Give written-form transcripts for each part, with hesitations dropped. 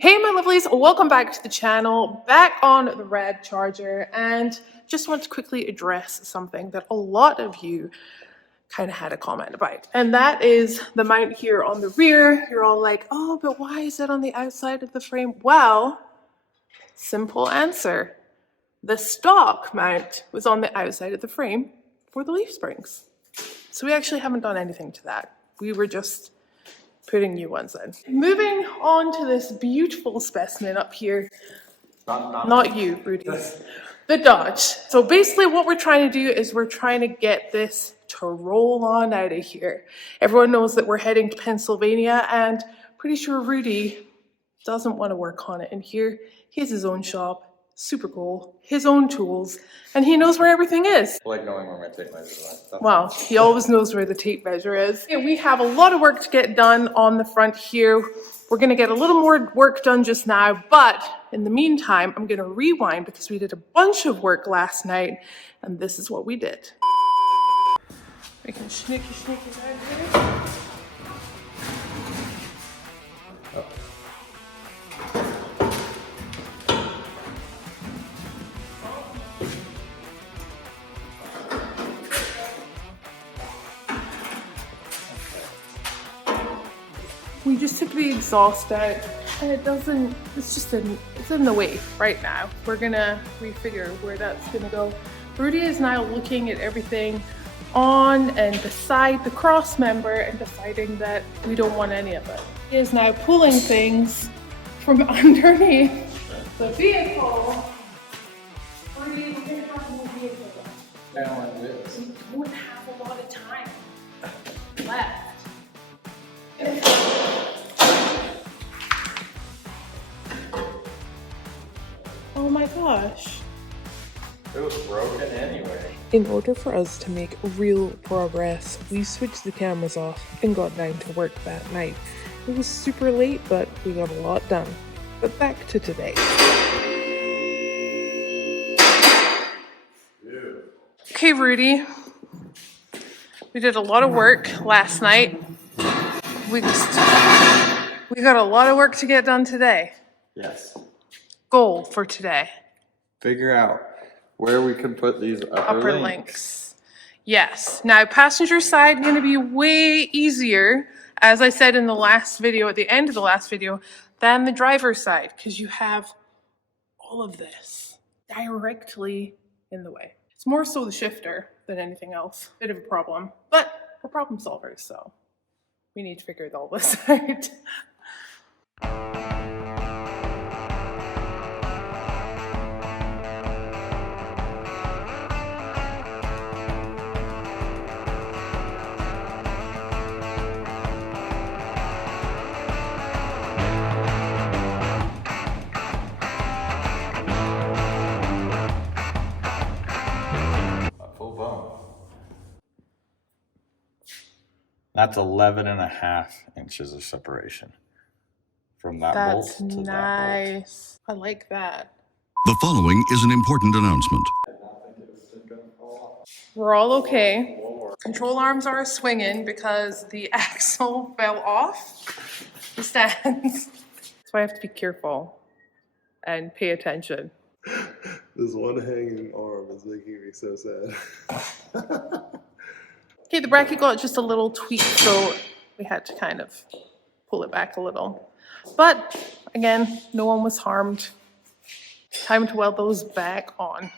Hey my lovelies, welcome back to the channel, back on the red charger, and just want to quickly address something that a lot of you kind of had a comment about, and that is the mount here on the rear. You're all like, oh, but why is it on the outside of the frame? Well, simple answer. The stock mount was on the outside of the frame for the leaf springs. So we actually haven't done anything to that. We were just putting new ones in. Moving on to this beautiful specimen up here. Not you, Rudy. The Dodge. So basically what we're trying to do is we're trying to get this to roll on out of here. Everyone knows that we're heading to Pennsylvania, and pretty sure Rudy doesn't want to work on it in here. He has his own shop, super cool, his own tools, and he knows where everything is. I like knowing where my tape measure is. Well, he always knows where the tape measure is. Yeah, we have a lot of work to get done on the front here. We're gonna get a little more work done just now, but in the meantime, I'm gonna rewind because we did a bunch of work last night, and this is what we did. We can sneaky out here. We just took the exhaust out, and it's in the way right now. We're gonna refigure where that's gonna go. Rudy is now looking at everything on and beside the cross member and deciding that we don't want any of it. He is now pulling things from underneath the vehicle. Rudy, we're gonna have a new vehicle. I don't like this. We don't have a lot of time left. Oh my gosh. It was broken anyway. In order for us to make real progress, we switched the cameras off and got down to work that night. It was super late, but we got a lot done. But back to today. Okay, Rudy. We did a lot of work last night. We got a lot of work to get done today. Yes. Goal for today. Figure out where we can put these upper links. Yes. Now, passenger side going to be way easier, as I said in the last video, at the end of the last video, than the driver's side, because you have all of this directly in the way. It's more so the shifter than anything else. Bit of a problem, but we're problem solvers, so we need to figure all this out. That's 11.5 inches of separation from that bolt to that bolt. Nice. I like that. The following is an important announcement. We're all okay. Control arms are swinging because the axle fell off the stands. So I have to be careful and pay attention. This one hanging arm is making me so sad. Okay, the bracket got just a little tweak, so we had to kind of pull it back a little. But again, no one was harmed. Time to weld those back on.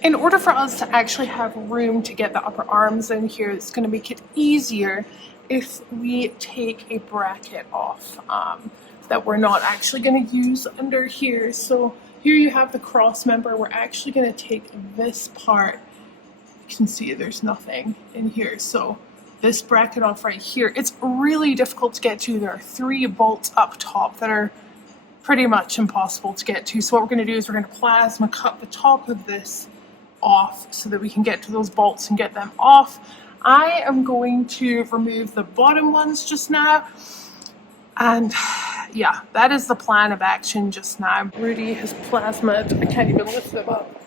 In order for us to actually have room to get the upper arms in here, it's going to make it easier if we take a bracket off that we're not actually going to use under here. So here you have the cross member. We're actually going to take this part. You can see there's nothing in here. So this bracket off right here, it's really difficult to get to. There are 3 bolts up top that are pretty much impossible to get to. So what we're going to do is we're going to plasma cut the top of this off so that we can get to those bolts and get them off. I am going to remove the bottom ones just now. And yeah, that is the plan of action just now. Rudy has plasmid, I can't even lift them up,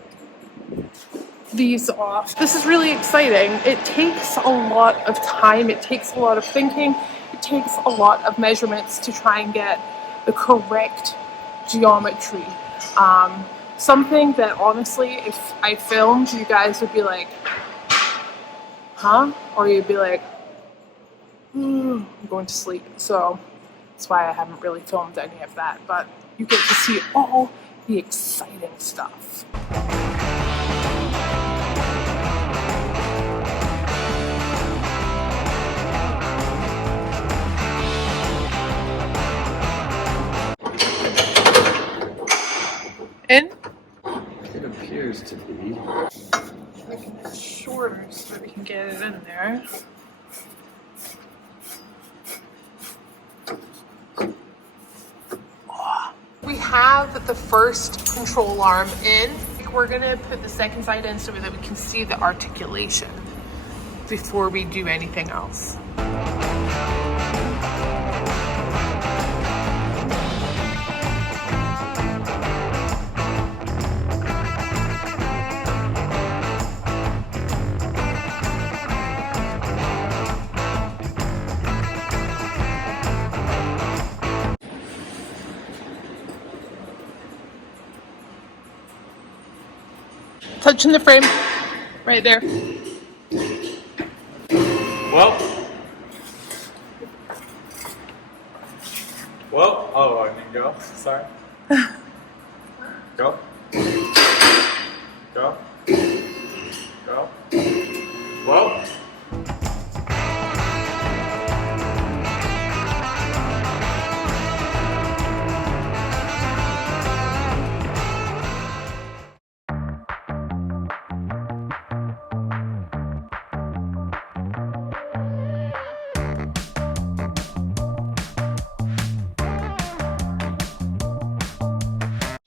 these off. This is really exciting. It takes a lot of time, it takes a lot of thinking, it takes a lot of measurements to try and get the correct geometry. Something that honestly, if I filmed, you guys would be like, huh? Or you'd be like, I'm going to sleep. So that's why I haven't really filmed any of that, but you get to see all the exciting stuff. In? It appears to be. Making it shorter so that we can get it in there. We have the first control arm in. We're gonna put the second side in so that we can see the articulation before we do anything else. Touching the frame, right there. Well, oh, I can go. Sorry. Go. Go. Go. Well.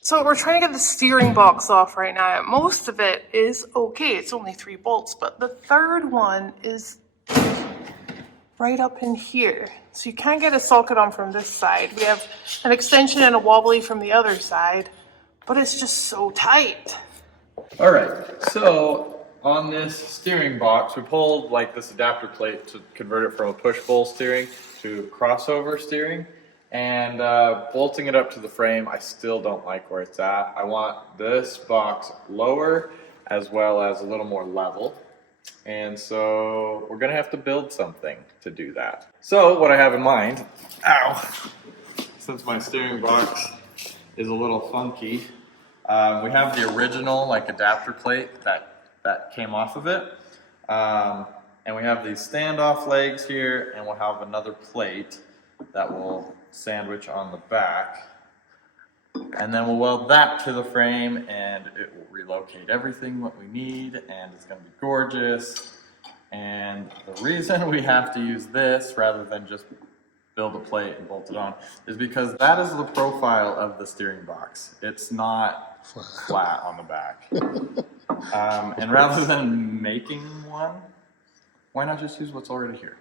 So we're trying to get the steering box off right now. Most of it is okay. It's only 3 bolts, but the third one is right up in here. So you can't get a socket on from this side. We have an extension and a wobbly from the other side, but it's just so tight. All right, so on this steering box, we pulled like this adapter plate to convert it from a push-pull steering to crossover steering. And bolting it up to the frame, I still don't like where it's at. I want this box lower as well as a little more level. And so we're gonna have to build something to do that. So what I have in mind, since my steering box is a little funky, we have the original like adapter plate that came off of it. And we have these standoff legs here, and we'll have another plate that will sandwich on the back, and then we'll weld that to the frame, and it will relocate everything what we need, and it's going to be gorgeous. And the reason we have to use this rather than just build a plate and bolt it on is because that is the profile of the steering box. It's not flat on the back. And rather than making one, why not just use what's already here?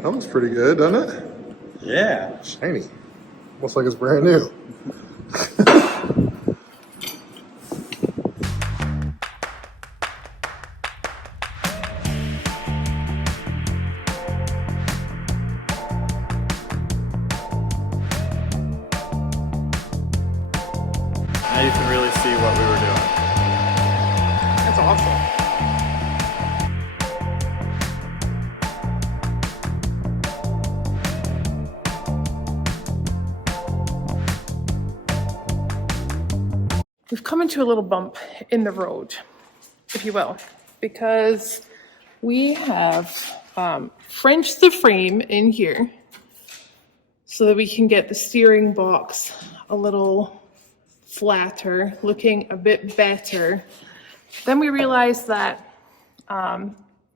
That looks pretty good, doesn't it? Yeah. Shiny. Almost like it's brand new. Now you can really see what we were doing. That's awesome. We've come into a little bump in the road, if you will, because we have Frenched the frame in here so that we can get the steering box a little flatter, looking a bit better. Then we realized that the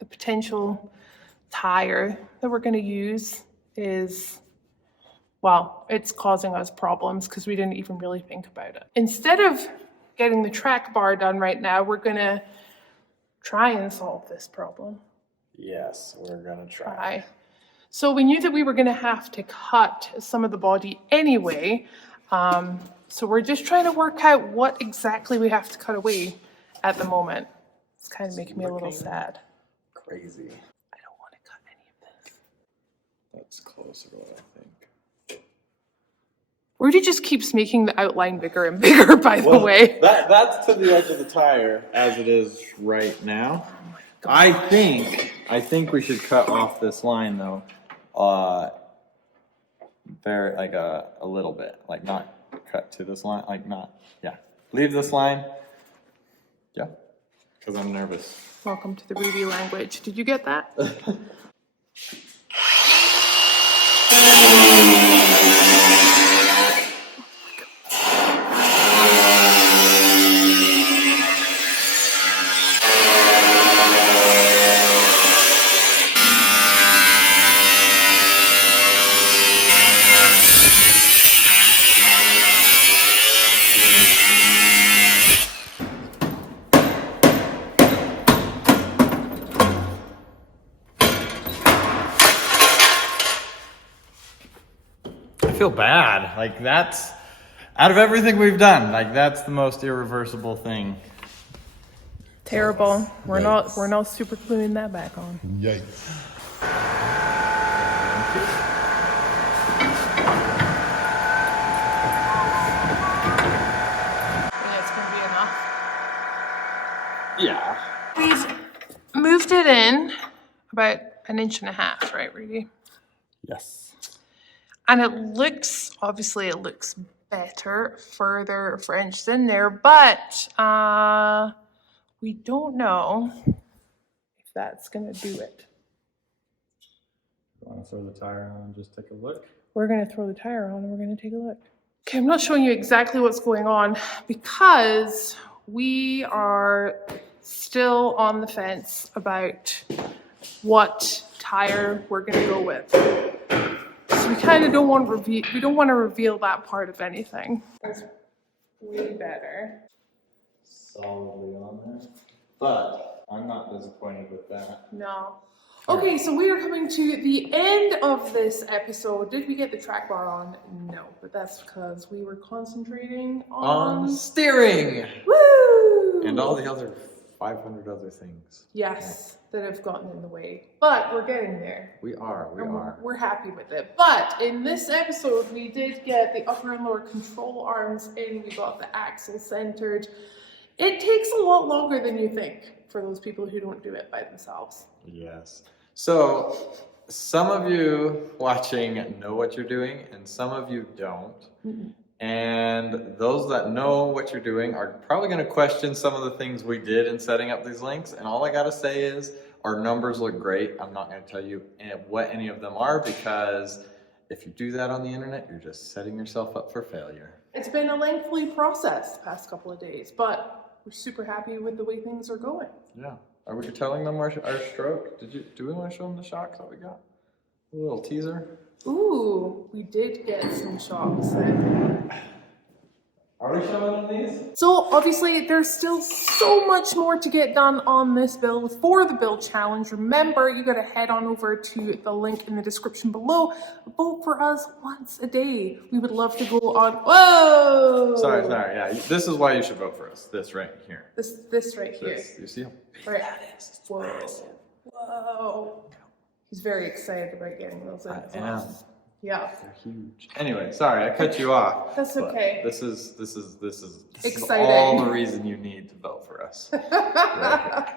potential tire that we're going to use is, well, it's causing us problems because we didn't even really think about it. Instead of getting the track bar done right now, we're going to try and solve this problem. Yes, we're gonna try. So we knew that we were going to have to cut some of the body anyway. So we're just trying to work out what exactly we have to cut away at the moment. It's kind of making me a little sad. Crazy. I don't want to cut any of this. That's closer to what I think. Rudy just keeps making the outline bigger and bigger, by the way. That's to the edge of the tire as it is right now. I think we should cut off this line though. Very like a little bit, like not cut to this line, like not, yeah. Leave this line. Yeah. Because I'm nervous. Welcome to the Rudy language. Did you get that? I feel bad. Like that's, out of everything we've done, like that's the most irreversible thing. Terrible. We're not super gluing that back on. Yikes. It's gonna be enough. Yeah. We've moved it in about 1.5 inches, right, Rudy? Yes. And it looks, obviously it looks better further Frenched in there, but we don't know if that's gonna do it. You want to throw the tire on and just take a look? We're gonna throw the tire on and we're gonna take a look. Okay, I'm not showing you exactly what's going on because we are still on the fence about what tire we're gonna go with. So we kind of don't want to reveal that part of anything. That's way better. Solidly on there. But I'm not disappointed with that. No. Okay, so we are coming to the end of this episode. Did we get the track bar on? No, but that's because we were concentrating on steering! Woo! And all the other 500 other things. Yes, that have gotten in the way. But we're getting there. We are. We're happy with it. But in this episode, we did get the upper and lower control arms in. We got the axle centered. It takes a lot longer than you think for those people who don't do it by themselves. Yes. So some of you watching know what you're doing and some of you don't. Mm-hmm. And those that know what you're doing are probably going to question some of the things we did in setting up these links. And all I got to say is our numbers look great. I'm not going to tell you what any of them are because if you do that on the internet, you're just setting yourself up for failure. It's been a lengthy process the past couple of days, but we're super happy with the way things are going. Yeah. Are we telling them our stroke? Do we want to show them the shocks that we got? A little teaser. Ooh, we did get some shocks then. Are we showing them these? So obviously there's still so much more to get done on this build for the build challenge. Remember, you gotta head on over to the link in the description below. Vote for us once a day. We would love to go on. Whoa! Sorry, yeah. This is why you should vote for us. This right here. This right here. You see how big Right. that is? It's Whoa. massive. Whoa. He's very excited about getting those in. I am. Yeah. They're huge. Anyway, sorry, I cut you off. That's but okay. This is Exciting. all the reason you need to vote for us. Right.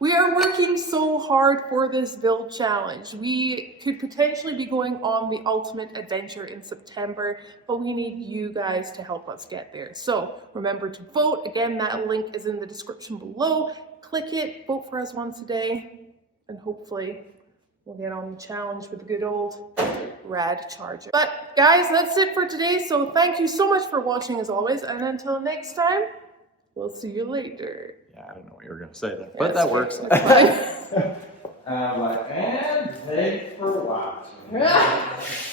We are working so hard for this build challenge. We could potentially be going on the ultimate adventure in September, but we need you guys to help us get there. So remember to vote. Again, that link is in the description below. Click it, vote for us once a day, and hopefully we'll get on the challenge with the good old rad charger. But guys, that's it for today. So thank you so much for watching as always. And until next time, We'll see you later. Yeah, I don't know what you were gonna say there, but that works. That's fine. And thanks for watching.